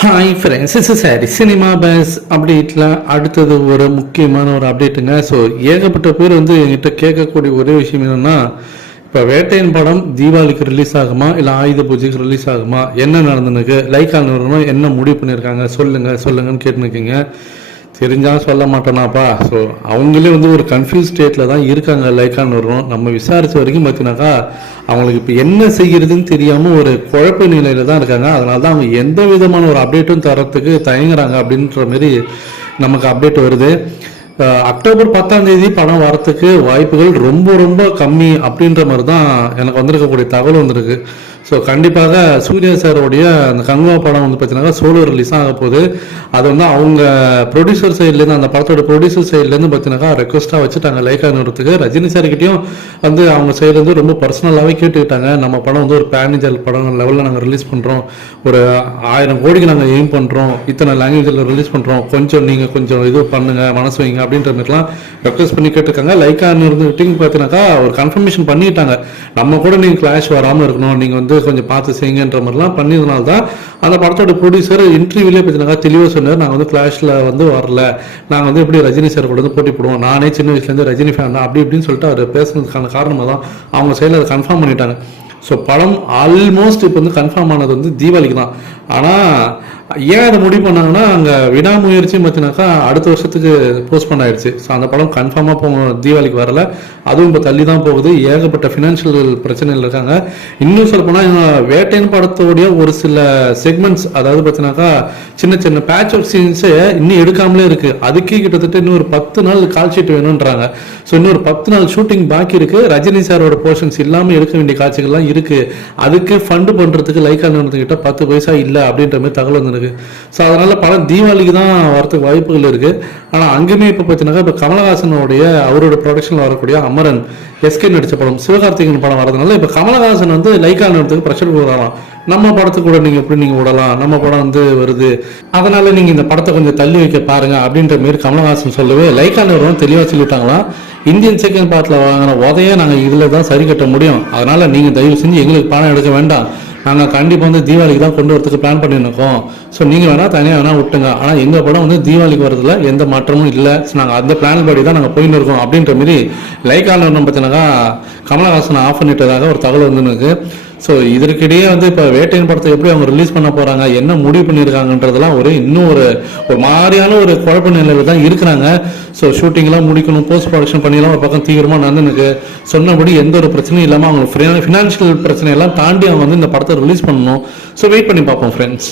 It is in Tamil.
Hi friends is sorry cinema base அப்டேட்டில் அடுத்தது ஒரு முக்கியமான ஒரு அப்டேட்டுங்க ஸோ ஏகப்பட்ட பேர் வந்து என்கிட்ட கேட்கக்கூடிய ஒரே விஷயம் என்னென்னா இப்போ வேட்டையன் படம் தீபாவளிக்கு ரிலீஸ் ஆகுமா? இல்லை ஆயுத பூஜைக்கு ரிலீஸ் ஆகுமா? என்ன நடந்துனுக்கு? லைக் நிறுவனம் என்ன முடிவு பண்ணியிருக்காங்க சொல்லுங்கள் சொல்லுங்கன்னு கேட்டுனுக்கீங்க தெரிஞ்சாலும் சொல்ல மாட்டேனாப்பா. ஸோ அவங்களே வந்து ஒரு கன்ஃபியூஸ் ஸ்டேட்டில் தான் இருக்காங்க லைக்கான்னு வரும் நம்ம விசாரித்த வரைக்கும் பார்த்தீங்கன்னாக்கா அவங்களுக்கு இப்போ என்ன செய்கிறதுன்னு தெரியாமல் ஒரு குழப்ப நிலையில் தான் இருக்காங்க. அதனால தான் அவங்க எந்த விதமான ஒரு அப்டேட்டும் தரத்துக்கு தயங்குறாங்க அப்படின்ற மாதிரி நமக்கு அப்டேட் வருது. அக்டோபர் பத்தாம் தேதி படம் வரத்துக்கு வாய்ப்புகள் ரொம்ப ரொம்ப கம்மி அப்படின்ற மாதிரி தான் எனக்கு வந்திருக்கக்கூடிய தகவல் வந்திருக்கு. ஸோ கண்டிப்பாக சூர்யா சாரோடைய அந்த கங்குவா படம் வந்து பார்த்தீங்கன்னா சோலோ ரிலீஸ் ஆக போகுது. அது வந்து அவங்க ப்ரொடியூசர் சைட்லேருந்து அந்த படத்தோட ப்ரொடியூசர் சைட்லேருந்து பார்த்தீங்கன்னா ரெக்வஸ்ட்டாக வச்சுட்டாங்க லைக்கா நிறுத்துக்கு ரஜினி சார்கிட்டையும் வந்து அவங்க சைட்லேருந்து ரொம்ப பர்சனலாகவே கேட்டுக்கிட்டாங்க. நம்ம படம் வந்து ஒரு பேனேஜர் படம் லெவலில் நாங்கள் ரிலீஸ் பண்ணுறோம் ஒரு ஆயிரம் கோடிக்கு நாங்கள் எய்ம் பண்ணுறோம் இத்தனை லாங்குவேஜில் ரிலீஸ் பண்ணுறோம் கொஞ்சம் நீங்கள் கொஞ்சம் இது பண்ணுங்க மனசு வைங்க அப்படின்ற மாதிரிலாம் ரெக்வஸ்ட் பண்ணி கேட்டிருக்காங்க. லைக்கா நிறுவனத்திட்டையும் பார்த்தீங்கன்னாக்கா ஒரு கன்ஃபர்மேஷன் பண்ணிட்டாங்க. நம்ம கூட நீங்கள் கிளாஷ் வராமல் இருக்கணும். நீங்கள் வந்து கொஞ்சம் பார்த்து செய்யுங்கன்ற மாதிரிலாம் பண்ணியதுனால தான் அந்த படத்தோட ப்ரொடியூசர் இன்டர்வியூலேயே பார்த்தீங்கன்னா தெளிவாக சொன்னார் நாங்கள் வந்து கிளாஷில் வந்து வரல. நாங்கள் வந்து எப்படி ரஜினி சார் கூட வந்து போட்டி போடுவோம்? நானே சின்ன வயசுலேருந்து ரஜினி ஃபேன் தான். அப்படி இப்படின்னு சொல்லிட்டு அவர் பேசுனதுக்கான காரணமாக தான் அவங்க சைடில் அதை கன்ஃபார்ம் பண்ணிட்டாங்க. ஸோ படம் ஆல்மோஸ்ட் இப்போ வந்து கன்ஃபார்ம் ஆனது வந்து தீபாவளிக்கு தான் ஆனால் ஏன் அதை முடிவு பண்ணாங்கன்னா அங்கே விடாமுயற்சி பார்த்தினாக்கா அடுத்த வருஷத்துக்கு போஸ்ட் ஆயிடுச்சு. ஸோ அந்த படம் கன்ஃபார்மாக போ தீபாவளிக்கு வரல. அதுவும் இப்போ தள்ளி தான் போகுது. ஏகப்பட்ட ஃபினான்ஷியல் பிரச்சனைகள் இருக்காங்க. இன்னும் சொல்ல போனால் வேட்டையின் படத்தோடைய ஒரு சில செக்மெண்ட்ஸ் அதாவது பார்த்தினாக்கா சின்ன சின்ன பேட்ச் ஆஃப் சீன்ஸு இன்னும் எடுக்காமலே இருக்குது அதுக்கே கிட்டத்தட்ட இன்னும் ஒரு பத்து நாள் கால் ஷீட் வேணுன்றாங்க ஸோ இன்னும் ஒரு பத்து நாள் ஷூட்டிங் பாக்கி இருக்குது ரஜினி சாரோட போர்ஷன்ஸ் இல்லாமல் எடுக்க வேண்டிய காட்சிகள்லாம் இருக்குது அதுக்கு ஃபண்டு பண்ணுறதுக்கு லைக்கா நிறுவனத்துக்கிட்ட பத்து பைசா இல்லை அப்படின்ற மாதிரி தகவல் இருக்குது ஸோ அதனால் படம் தீபாவளிக்கு தான் வரத்துக்கு வாய்ப்புகள் இருக்கு. ஆனால் அங்கேயுமே இப்போ பார்த்தீங்கன்னா இப்போ கமலஹாசனுடைய அவரோட ப்ரொடக்ஷனில் வரக்கூடிய அமரன் எஸ்கே நடித்த படம் சிவகார்த்திகேயன் படம் வரதுனால இப்போ கமலஹாசன் வந்து லைக்கா நிறுவனத்துக்கு ப்ரெஷர் கொடுக்கலாம் நம்ம படத்துக்கு கூட நீங்கள் எப்படி நீங்கள் விடலாம்? நம்ம படம் வந்து வருது. அதனால் நீங்கள் இந்த படத்தை கொஞ்சம் தள்ளி வைக்க பாருங்க அப்படின்ற மாரி கமலஹாசன் சொல்லவே லைக்கா நிறுவனம் தெளிவாக சொல்லிவிட்டாங்களாம் இந்தியன் செகண்ட் பார்ட்டில் வாங்கின உதையை நாங்கள் இதில் தான் சரி கட்ட முடியும். அதனால் நீங்கள் தயவு செஞ்சு எங்களுக்கு பணம் எடுக்க வேண்டாம். நாங்கள் கண்டிப்பாக வந்து தீபாவளிக்கு தான் கொண்டு வரதுக்கு பிளான் பண்ணியிருக்கோம். ஸோ நீங்கள் வேணால் தனியாக வேணால் விட்டுங்க. ஆனால் எங்கள் படம் வந்து தீபாவளிக்கு வரதுல எந்த மாற்றமும் இல்லை. ஸோ நாங்கள் அந்த பிளான் படி தான் நாங்கள் போயின்னு இருக்கோம் அப்படின்ற மாரி லைக் ஒன்று பார்த்தீங்கன்னா கமலஹாசனை ஆஃப் பண்ணிட்டதாக ஒரு தகவல் வந்து ஸோ இதற்கிடையே வந்து இப்போ வேட்டையின் படத்தை எப்படி அவங்க ரிலீஸ் பண்ண போகிறாங்க என்ன முடிவு பண்ணியிருக்காங்கன்றதெல்லாம் ஒரு இன்னும் ஒரு ஒரு மாதிரியான ஒரு குழப்ப நிலையில் தான் இருக்கிறாங்க. ஸோ ஷூட்டிங்லாம் முடிக்கணும் போஸ்ட் ப்ரொடக்ஷன் பண்ணிலாம் ஒரு பக்கம் தீவிரமாக நடந்துனுக்கு சொன்னபடி எந்த ஒரு பிரச்சனையும் இல்லாமல் அவங்க ஃபினான்ஷியல் பிரச்சனையெல்லாம் தாண்டி அவங்க வந்து இந்த படத்தை ரிலீஸ் பண்ணணும். ஸோ வெயிட் பண்ணி பார்ப்போம் ஃப்ரெண்ட்ஸ்